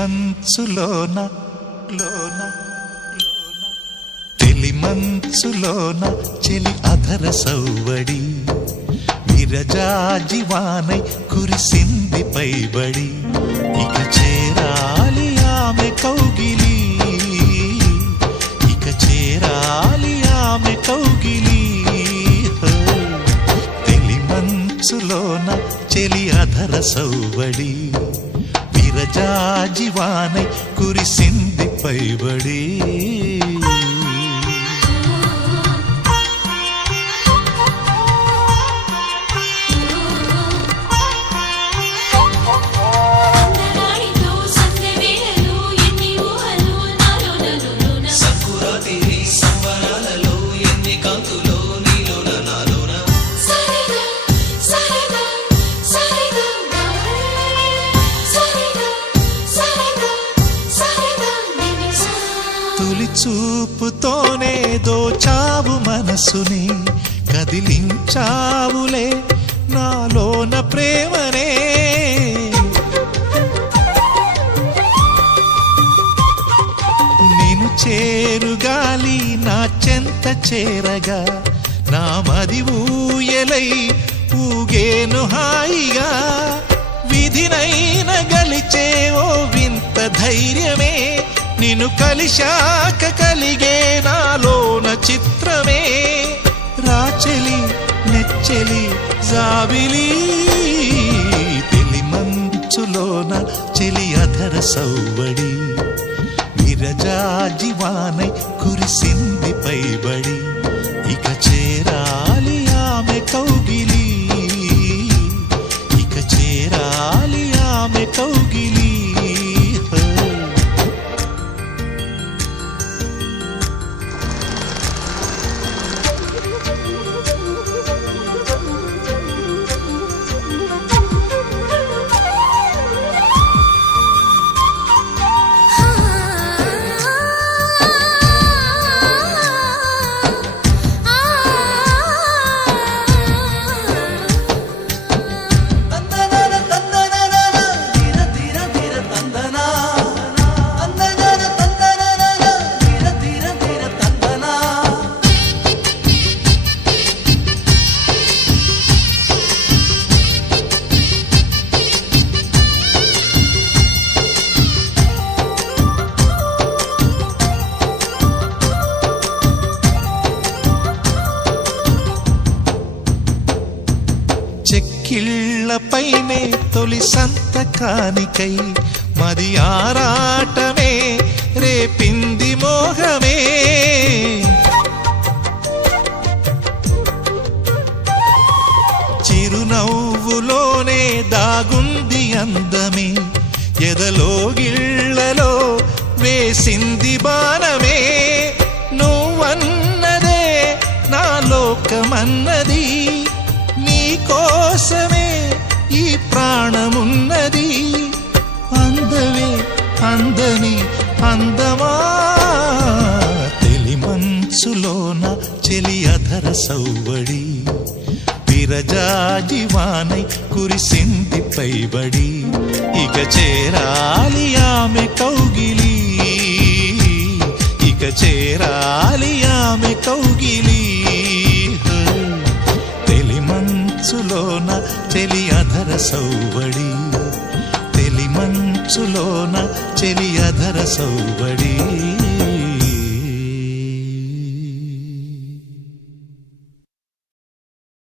తెలిమంచులోన తెలిమంచులోన చెలి అధర సౌవడి విరజాజివానై కురిసింది పైబడి ఇక చేరాలి ఆమె కౌగిలి ఇక చేరాలి ఆమె కౌగిలి తెలిమంచులోన చెలి అధర సౌవడి విరజాజివానై కురిసింది పైబడి తొలి చూపుతోనే దోచావు మనసుని కదిలించావులే నాలోన ప్రేమనే నిన్ను చేరుగాలి నా చెంత చేరగా నా మది ఊయలై ఊగేను హాయిగా విధినైన గలిచే ఓ వింత ధైర్యమే నిన్ను కలిశాక కలిగే నాలోన చిత్రమే రాచెలి నెచ్చెలి జాబిలి తెలిమంచులోన చెలి అధర సౌవడి విరజాజివానై కురిసింది పైబడి ఇక చేరాలి ఆమె కౌగిలి ఇక చేరాలి ఆమె కౌగిలి చెక్కిళ్ళపైనే తొలి సంతకానికై మది ఆరాటమే రేపింది మోహమే చిరునవ్వులోనే దాగుంది అందమే ఎదలో గిళ్ళలో వేసింది బాణమే నువ్వన్నదే నా లోకమన్నది కోసమే ఈ ప్రాణమున్నది అందవే అందని అందమా తెలిమంచులోన చెలి అధర సౌవడి విరజాజివానై కురిసింది పైబడి ఇక చేరాలి ఆమె కౌగిలి ఇక చేరాలి ఆమె కౌగిలి తెలిమంచులోన చెలి అధర సౌవడి తెలిమంచులోన చెలి అధర సౌవడి